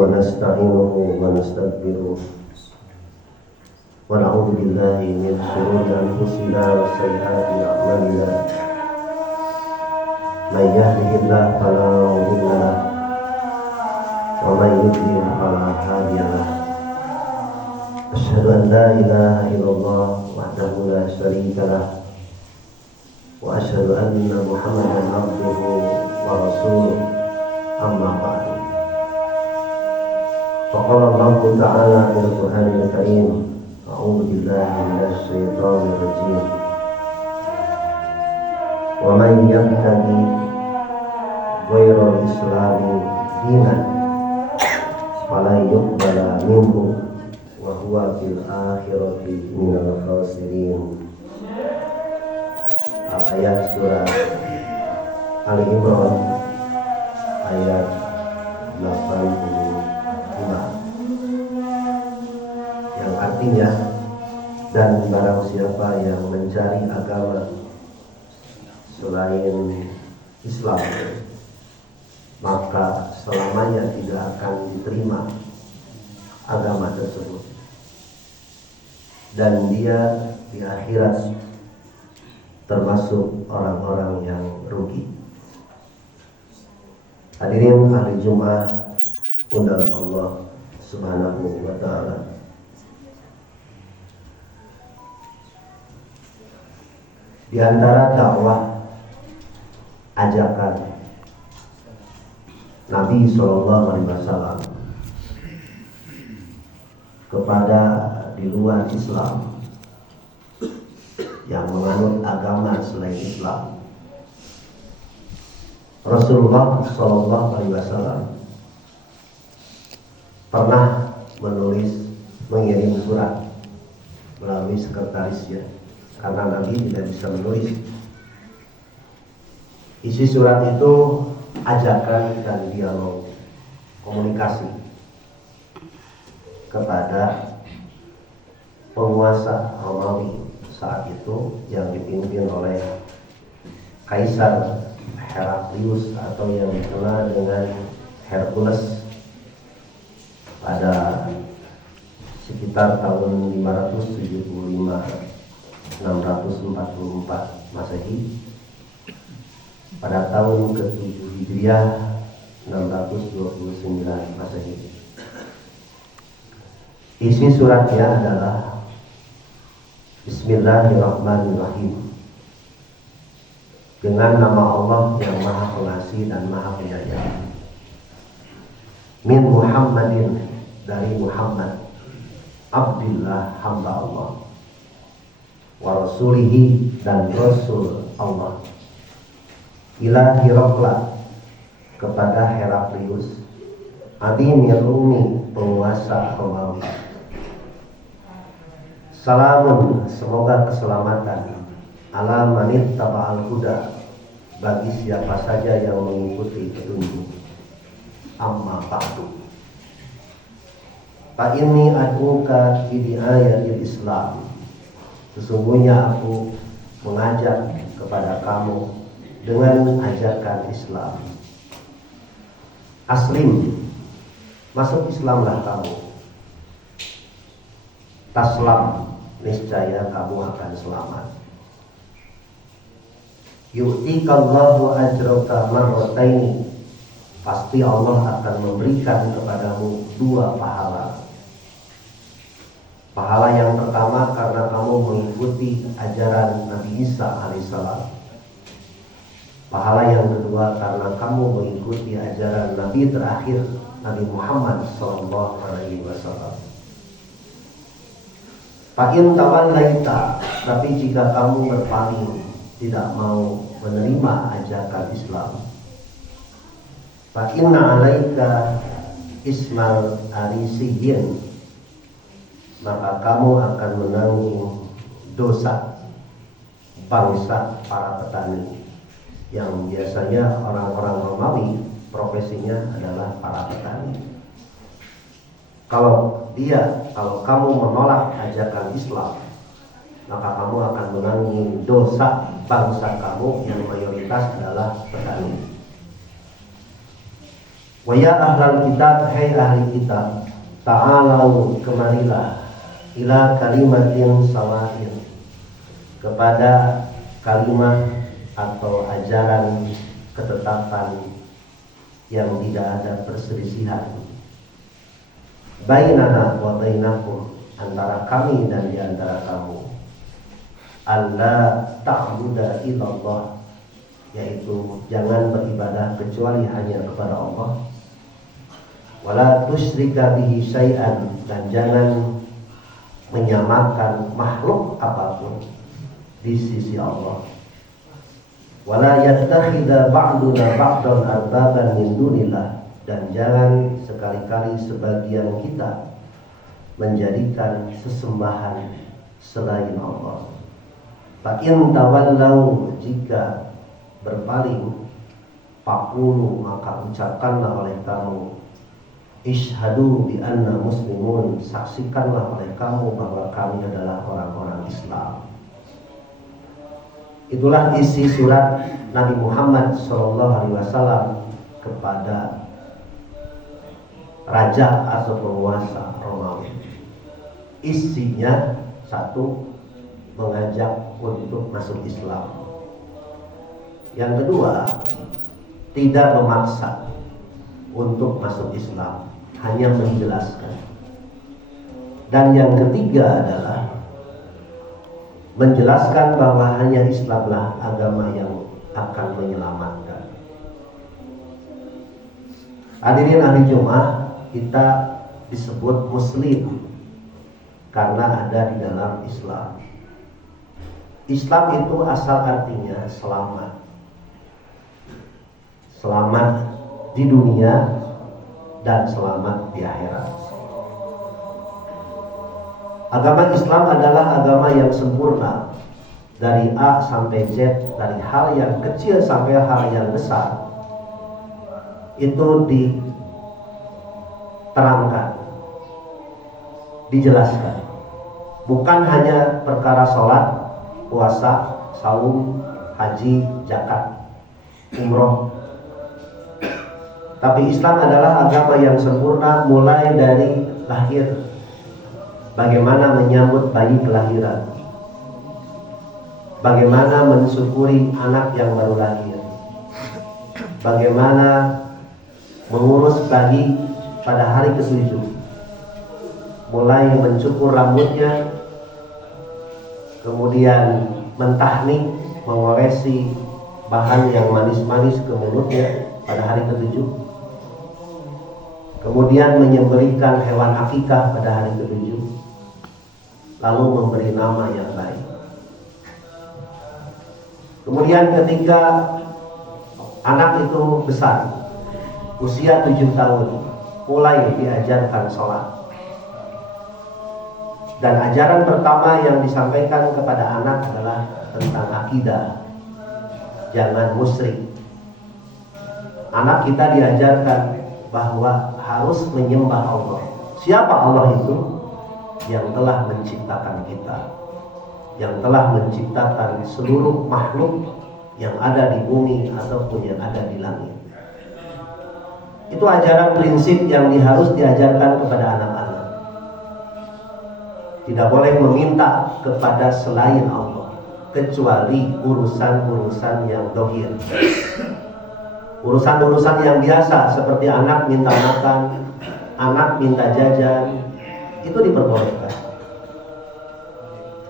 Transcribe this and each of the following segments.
ونستعينه ونستغفره ونعوذ بالله من شرور أنفسنا وسيئات أعمالنا من يهده الله فلا مضل له ومن يضلل فلا هادي له أشهد أن لا إله إلا الله وحده لا شريك له وأشهد أن محمدا عبده ورسوله أما بعد فقال الله تعالى في القرآن الكريم أعوذ بالله من الشيطان الرجيم ومن يبتغي غير الإسلام دينا فلن يقبل منه وهو في الآخرة من الخاسرين. Ayat surah Ali Imran ayat 85 yang artinya, dan barang siapa yang mencari agama selain Islam maka selamanya tidak akan diterima agama tersebut dan dia di akhirat termasuk orang-orang yang rugi. Hadirin hari Jumat undangan Allah Subhanahu wa ta'ala. Di antara dakwah ajakan Nabi SAW kepada di luar Islam yang menganut agama selain Islam, Rasulullah SAW pernah mengirim surat melalui sekretarisnya karena Nabi tidak bisa menulis. Isi surat itu ajakan dan dialog komunikasi kepada penguasa Romawi saat itu yang dipimpin oleh Kaisar Heraklius atau yang dikenal dengan Hercules pada sekitar tahun 575-644 Masehi. Pada tahun ke-7 Hijriah 629 Masehi. Isi suratnya adalah Bismillahirrahmanirrahim. Dengan nama Allah yang Maha Pengasih dan Maha Penyayang. Min Muhammadin, dari Muhammad, Abdillah, hamba Allah, wa rasulihi, dan Rasul Allah, ila Hiraqla, kepada Heraklius, Adimir Rumi, penguasa Romawi. Salamun, semoga keselamatan, ala manit taba'al huda, bagi siapa saja yang mengikuti petunjuk. Amma ba'du, fa inni ad'uka bi ayatil Islam, sesungguhnya aku mengajak kepada kamu dengan ajakan Islam. Aslim, masuk Islamlah kamu. Taslam, niscaya kamu akan selamat. Yu'tikallahu ajraka marrataini, pasti Allah akan memberikan kepadamu 2 pahala. Pahala yang pertama karena kamu mengikuti ajaran Nabi Isa alaihissalam. Pahala yang kedua karena kamu mengikuti ajaran Nabi terakhir, Nabi Muhammad SAW. Fa'in tawallaita, tapi jika kamu berpaling, tidak mau menerima ajakan Islam, fa'inna alaika ismal arisiyin, maka kamu akan menanggung dosa bangsa para petani, yang biasanya orang-orang Romawi profesinya adalah para petani. Kalau kamu menolak ajakan Islam, maka kamu akan menanggung dosa bangsa kamu yang mayoritas adalah petani. Wa ya ahlal kitab, hai ahli kitab, ta'alau kemarilah, ila kalimatin sawahin, kepada kalimat atau ajaran ketetapan yang tidak ada perselisihan, bainana wa bainakum, antara kami dan di antara kamu, alla ta'budu illallah, yaitu jangan beribadah kecuali hanya kepada Allah, wala tusyrika bihi syai'an, dan jangan menyamakan makhluk apapun di sisi Allah, wala yattakhidha ba'duna ba'dan arbaban min dunillah, dan jangan sekali-kali sebagian kita menjadikan sesembahan selain Allah. Fa in tawallau, jika berpaling, faqulu, maka ucapkanlah oleh kamu, ishhadu bi anna muslimun, saksikanlah oleh kamu bahwa kami adalah orang-orang Islam. Itulah isi surat Nabi Muhammad SAW kepada raja atau penguasa Romawi. Isinya satu, mengajak untuk masuk Islam. Yang kedua, tidak memaksa untuk masuk Islam, hanya menjelaskan. Dan yang ketiga adalah menjelaskan bahwa hanya Islamlah agama yang akan menyelamatkan. Hadirin ahli Jumat, kita disebut Muslim karena ada di dalam Islam. Islam itu asal artinya selamat. Selamat di dunia dan selamat di akhirat. Agama Islam adalah agama yang sempurna, dari A sampai Z, dari hal yang kecil sampai hal yang besar. Itu diterangkan, dijelaskan. Bukan hanya perkara sholat, puasa, saum, haji, zakat, umroh. Tapi Islam adalah agama yang sempurna, mulai dari lahir, bagaimana menyambut bayi kelahiran, bagaimana mensyukuri anak yang baru lahir, bagaimana mengurus bayi pada hari ke-7, mulai mencukur rambutnya, kemudian mentahnik, mengolesi bahan yang manis-manis ke mulutnya pada hari ke-7, kemudian menyembelihkan hewan akikah pada hari ke-7, lalu memberi nama yang baik. Kemudian ketika anak itu besar, usia 7 tahun, mulai diajarkan sholat. Dan ajaran pertama yang disampaikan kepada anak adalah tentang akidah, jangan musyrik. Anak kita diajarkan bahwa harus menyembah Allah. Siapa Allah itu? Yang telah menciptakan kita, yang telah menciptakan seluruh makhluk yang ada di bumi ataupun yang ada di langit. Itu ajaran prinsip yang harus diajarkan kepada anak-anak. Tidak boleh meminta kepada selain Allah, kecuali urusan-urusan yang dohir, urusan-urusan yang biasa, seperti anak minta makan, anak minta jajan, itu diperbolehkan.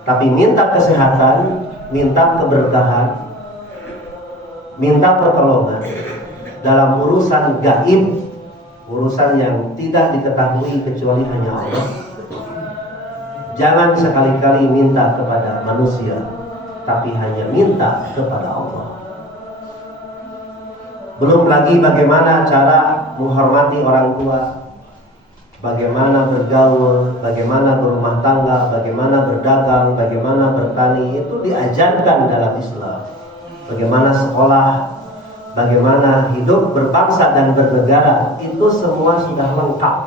Tapi minta kesehatan, minta keberkahan, minta pertolongan dalam urusan gaib, urusan yang tidak diketahui kecuali hanya Allah, jangan sekali-kali minta kepada manusia, tapi hanya minta kepada Allah. Belum lagi bagaimana cara menghormati orang tua, bagaimana bergaul, bagaimana berumah tangga, bagaimana berdagang, bagaimana bertani, itu diajarkan dalam Islam. Bagaimana sekolah, bagaimana hidup berbangsa dan bernegara, itu semua sudah lengkap.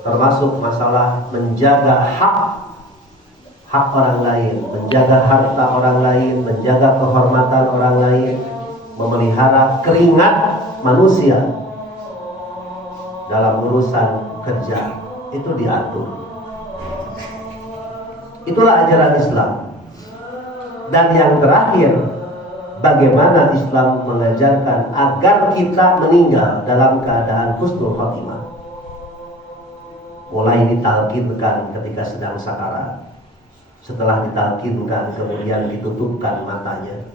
Termasuk masalah menjaga hak orang lain, menjaga harta orang lain, menjaga kehormatan orang lain, memelihara keringat manusia, dalam urusan kerja itu diatur. Itulah ajaran Islam. Dan yang terakhir, bagaimana Islam mengajarkan agar kita meninggal dalam keadaan husnul khotimah. Mulai ditalkinkan ketika sedang sakarat. Setelah ditalkinkan kemudian ditutupkan matanya.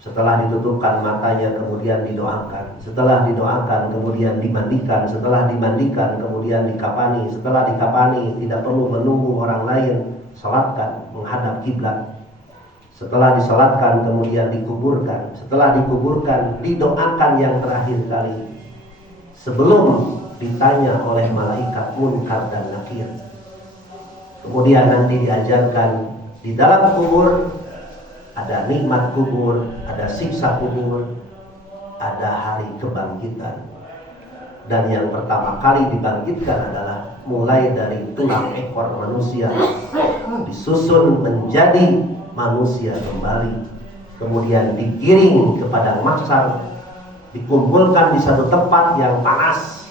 Setelah ditutupkan matanya kemudian didoakan. Setelah didoakan kemudian dimandikan. Setelah dimandikan kemudian dikafani. Setelah dikafani tidak perlu menunggu orang lain, salatkan menghadap kiblat. Setelah disalatkan kemudian dikuburkan. Setelah dikuburkan didoakan yang terakhir kali sebelum ditanya oleh malaikat munkar dan nakir. Kemudian nanti diajarkan di dalam kubur ada nikmat kubur, ada siksa kubur, ada hari kebangkitan. Dan yang pertama kali dibangkitkan adalah mulai dari tulang ekor manusia disusun menjadi manusia kembali, kemudian digiring ke padang mahsyar, dikumpulkan di satu tempat yang panas.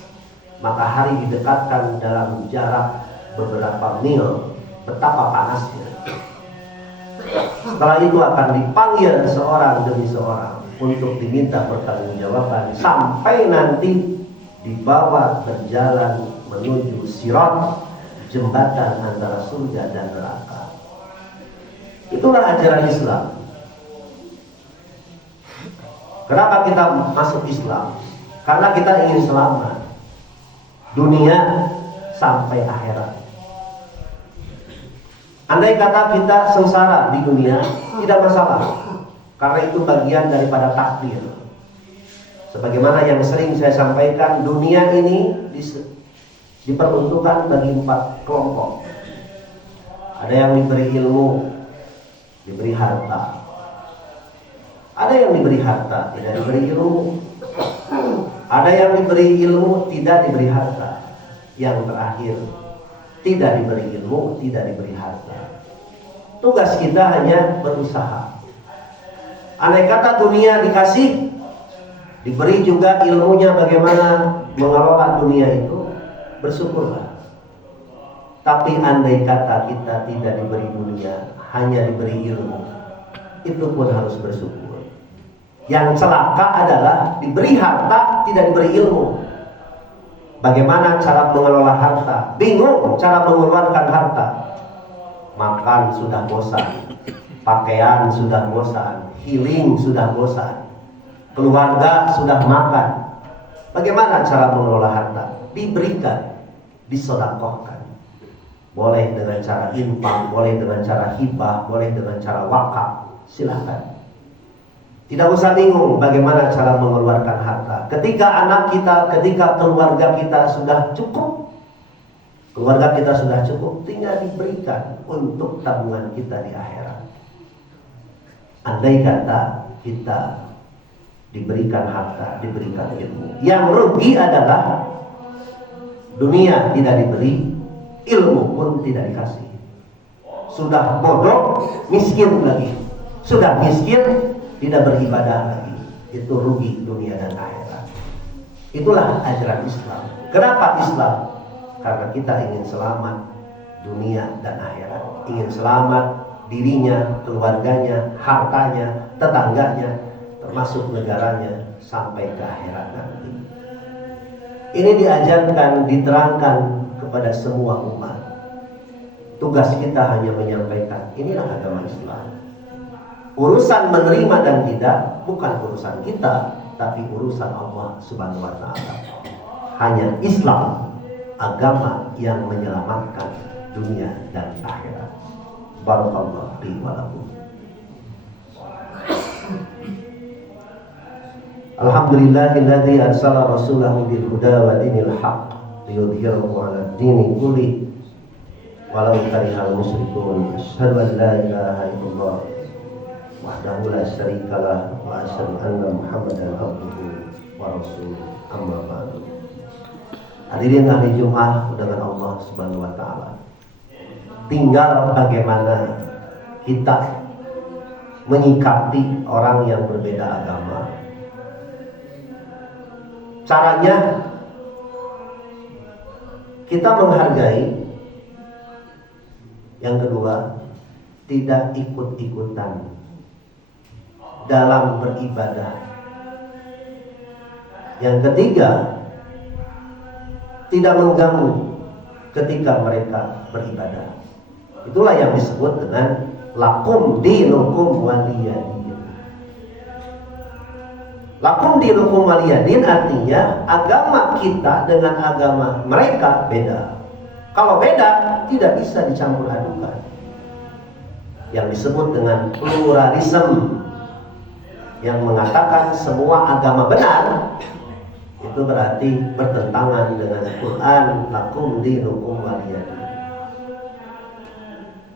Matahari didekatkan dalam jarak beberapa mil, betapa panasnya. Setelah itu akan dipanggil seorang demi seorang untuk diminta pertanggungjawaban sampai nanti dibawa berjalan menuju sirat, jembatan antara surga dan neraka. Itulah ajaran Islam. Kenapa kita masuk Islam? Karena kita ingin selamat dunia sampai akhirat. Andai kata kita sengsara di dunia, tidak masalah, karena itu bagian daripada takdir. Sebagaimana yang sering saya sampaikan, dunia ini diperuntukkan bagi 4 kelompok. Ada yang diberi ilmu, diberi harta. Ada yang diberi harta, tidak diberi ilmu. Ada yang diberi ilmu, tidak diberi harta. Yang terakhir, tidak diberi ilmu, tidak diberi harta. Tugas kita hanya berusaha. Andai kata dunia dikasih, diberi juga ilmunya bagaimana mengelola dunia itu, bersyukurlah. Tapi andai kata kita tidak diberi dunia, hanya diberi ilmu, itu pun harus bersyukur. Yang celaka adalah diberi harta, tidak diberi ilmu. Bagaimana cara mengelola harta? Bingung cara mengeluarkan harta. Makan sudah bosan, pakaian sudah bosan, healing sudah bosan, keluarga sudah makan. Bagaimana cara mengelola harta? Diberikan, disedekahkan. Boleh dengan cara infak, boleh dengan cara hibah, boleh dengan cara wakaf. Silakan. Tidak usah bingung bagaimana cara mengeluarkan harta. Ketika anak kita, ketika keluarga kita sudah cukup, keluarga kita sudah cukup, tinggal diberikan untuk tabungan kita di akhirat. Andai kata kita diberikan harta, diberikan ilmu, yang rugi adalah dunia tidak diberi, ilmu pun tidak dikasih. Sudah bodoh, miskin lagi. Sudah miskin, tidak beribadah lagi. Itu rugi dunia dan akhirat. Itulah ajaran Islam. Kenapa Islam? Karena kita ingin selamat dunia dan akhirat. Ingin selamat dirinya, keluarganya, hartanya, tetangganya, termasuk negaranya sampai ke akhirat nanti. Ini diajarkan, diterangkan kepada semua umat. Tugas kita hanya menyampaikan, inilah agama Islam. Urusan menerima dan tidak bukan urusan kita, tapi urusan Allah Subhanahu wa Ta'ala. Hanya Islam, agama yang menyelamatkan dunia dan akhirat. Barakallahu fi wa lakum. Alhamdulillahilladzi arsala rasulahu bil huda wa dinil haqq liyudhhirahu 'ala ad-dini kulli walau karihal musyrikun. Asyhadu an la ilaha illallah wahdahu la syarikalah wa asyhadu anna Muhammadan abduhu wa rasuluh. Amma ba'du. Hadirin ahli Jumat dengan Allah Subhanahu wa Ta'ala. Tinggal bagaimana kita menyikapi orang yang berbeda agama. Caranya kita menghargai. Yang kedua, tidak ikut-ikutan dalam beribadah. Yang ketiga, tidak mengganggu ketika mereka beribadah. Itulah yang disebut dengan lakum dinukum waliyadin. Lakum dinukum waliyadin artinya agama kita dengan agama mereka beda. Kalau beda, tidak bisa dicampur adukan. Yang disebut dengan pluralisme, yang mengatakan semua agama benar, itu berarti bertentangan dengan Quran, lakum dinukum waliyadin.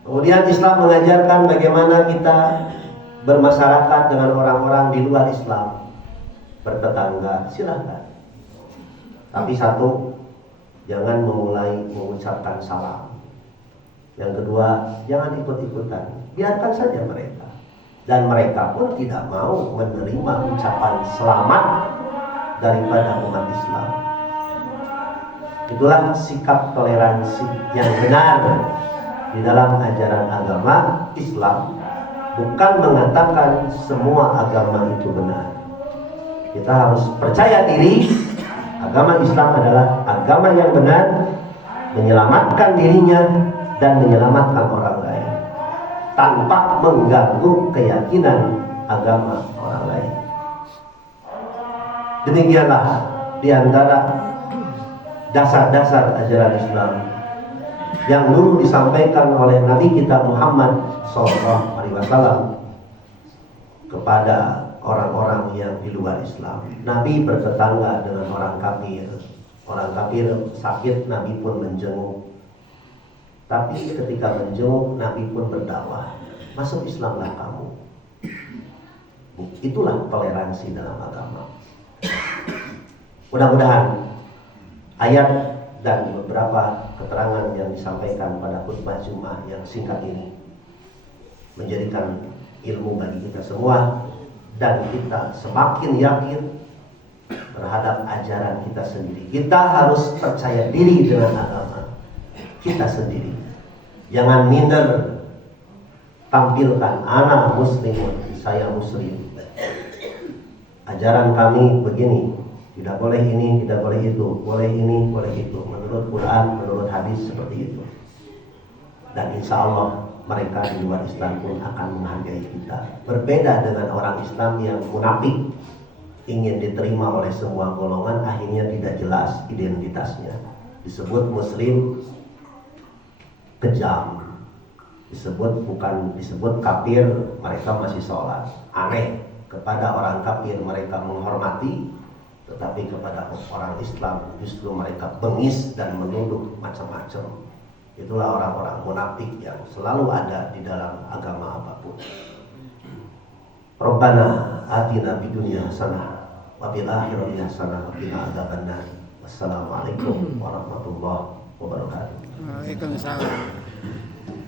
Kemudian Islam mengajarkan bagaimana kita bermasyarakat dengan orang-orang di luar Islam. Bertetangga, silahkan. Tapi satu, jangan memulai mengucapkan salam. Yang kedua, jangan ikut-ikutan. Biarkan saja mereka. Dan mereka pun tidak mau menerima ucapan selamat daripada umat Islam. Itulah sikap toleransi yang benar di dalam ajaran agama Islam. Bukan mengatakan semua agama itu benar. Kita harus percaya diri agama Islam adalah agama yang benar, menyelamatkan dirinya dan menyelamatkan orang lain tanpa mengganggu keyakinan agama orang lain. Demikianlah di antara dasar-dasar ajaran Islam yang dulu disampaikan oleh Nabi kita Muhammad SAW kepada orang-orang yang di luar Islam. Nabi bertetangga dengan orang kafir. Orang kafir sakit, Nabi pun menjenguk. Tapi ketika menjenguk, Nabi pun berdakwah, masuk Islamlah kamu. Itulah toleransi dalam agama. Mudah-mudahan ayat dan beberapa keterangan yang disampaikan pada khutbah Jumat yang singkat ini menjadikan ilmu bagi kita semua, dan kita semakin yakin terhadap ajaran kita sendiri. Kita harus percaya diri dengan agama kita sendiri. Jangan minder, tampilkan anak muslim, saya muslim. Ajaran kami begini, tidak boleh ini, tidak boleh itu, boleh ini, boleh itu. Menurut Quran, menurut hadis seperti itu. Dan insya Allah mereka di luar Islam pun akan menghargai kita. Berbeda dengan orang Islam yang munafik, ingin diterima oleh semua golongan, akhirnya tidak jelas identitasnya. Disebut muslim kejam, disebut kafir, mereka masih sholat. Aneh, kepada orang kafir mereka menghormati, tetapi kepada orang Islam justru mereka bengis dan menuduh macam-macam. Itulah orang-orang munafik yang selalu ada di dalam agama apapun. Rabbana atina fid dunya hasanah wa fil akhirati hasanah wa qina adzabannar. Wassalamualaikum warahmatullahi wabarakatuh. Waalaikumsalam.